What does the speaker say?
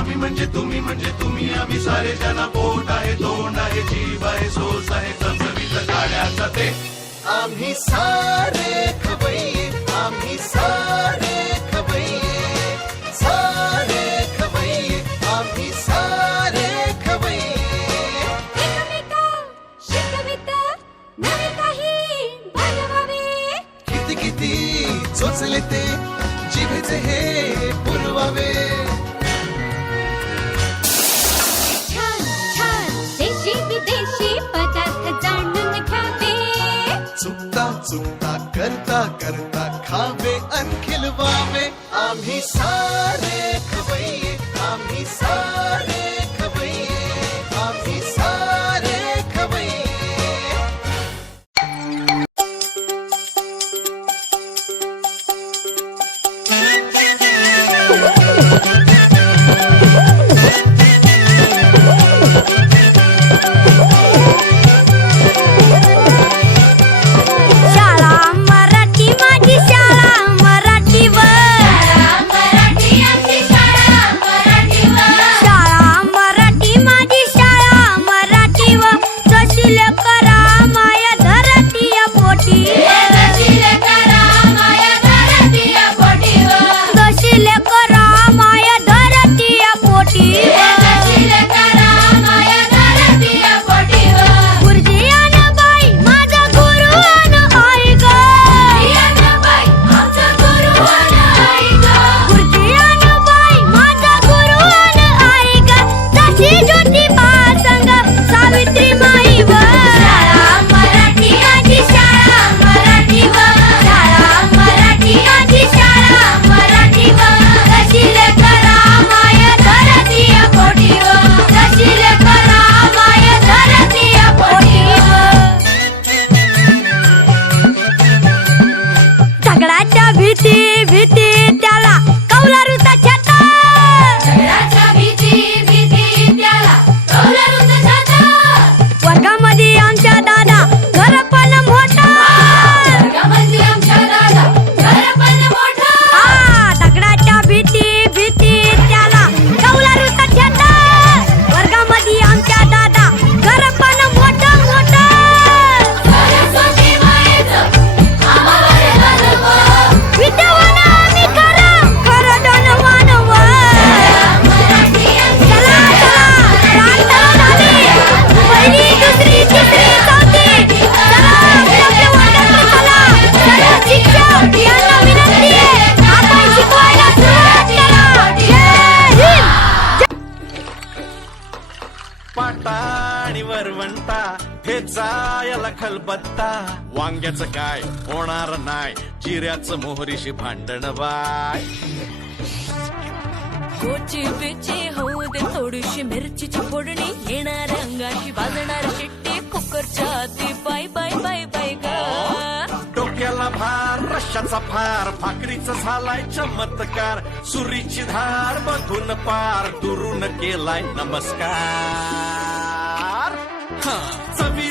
आम्ही म्हणजे तुम्ही आम्ही सारे जना पोट आहे तोंड आहे जीव आहे सोस आहे चमचमीत गाड्याचा ते आम्ही सारे खवय्ये आम्ही सारे खवय्ये सारे खवय्ये आम्ही सारे खवय्ये एकमेका शिकवित नवे काही बनवावे किती किती चोचले ते जिभेचे हे पुरवावे छान छान देशी विदेशी पदार्थ जाणून घ्यावे चुकता चुकता करता करता खावे अन खिलवावे आम्ही सारे खवय्ये आम्ही सारे खवय्ये आम्ही सारे खवय्ये शाळा मराठी माझी शाळा मराठीवर शाळा मराठी माझी शाळा मराठीवर जशील करा माया धरतीया पोटी जशील करा माया धरतीया पोटी गुरुजी अन बाई माझा गुरु अन आई ग गुरुजी अन बाई माझा गुरु अन आई ग जशी ज्योतिबा संग सावित्री माई व शाळा मराठी माझी शाळा मराठीवर शाळा मराठी माझी शाळा मराठीवर जशील करा माया धरतीया पोटीवर जशील करा माया धरतीया पोटीवर झगडाच्या भीती भीती त्याला कौलारूचा छाता वर्गामध्ये आमच्या दादा घर पण मोठा दगडाच्या भीती भीती त्याला कौलारूचा छाता वर्गामध्ये आमच्या दादा घर पण मोठं मोठं विद्यावान आम्ही खरं खरं धनवान व चला चला प्रार्थना झाली पहिली दुसरी तिसरी चौथी चला आपल्या वर्गात चला चला शिक्षक यांना विनंती आहे आपण शिकवायला सुरुवात करा जय हिंद पाटा आणि वरवंटा हे जायला खलबत्ता वांग्याचं काय होणार नाही जिऱ्याचं मोहरीशी भांडण बाय कोची बिची होऊ दे थोडीशी मिरचीची फोडणी येणार अंगाशी भाजणार चिट्टी कुकरच्या आधी बाय बाय बाय बाय ग डोक्याला भार रश्याचा फार भाकरीचा झालाय चमत्कार सुरीची धार मधून पार दुरून केलाय नमस्कार चवी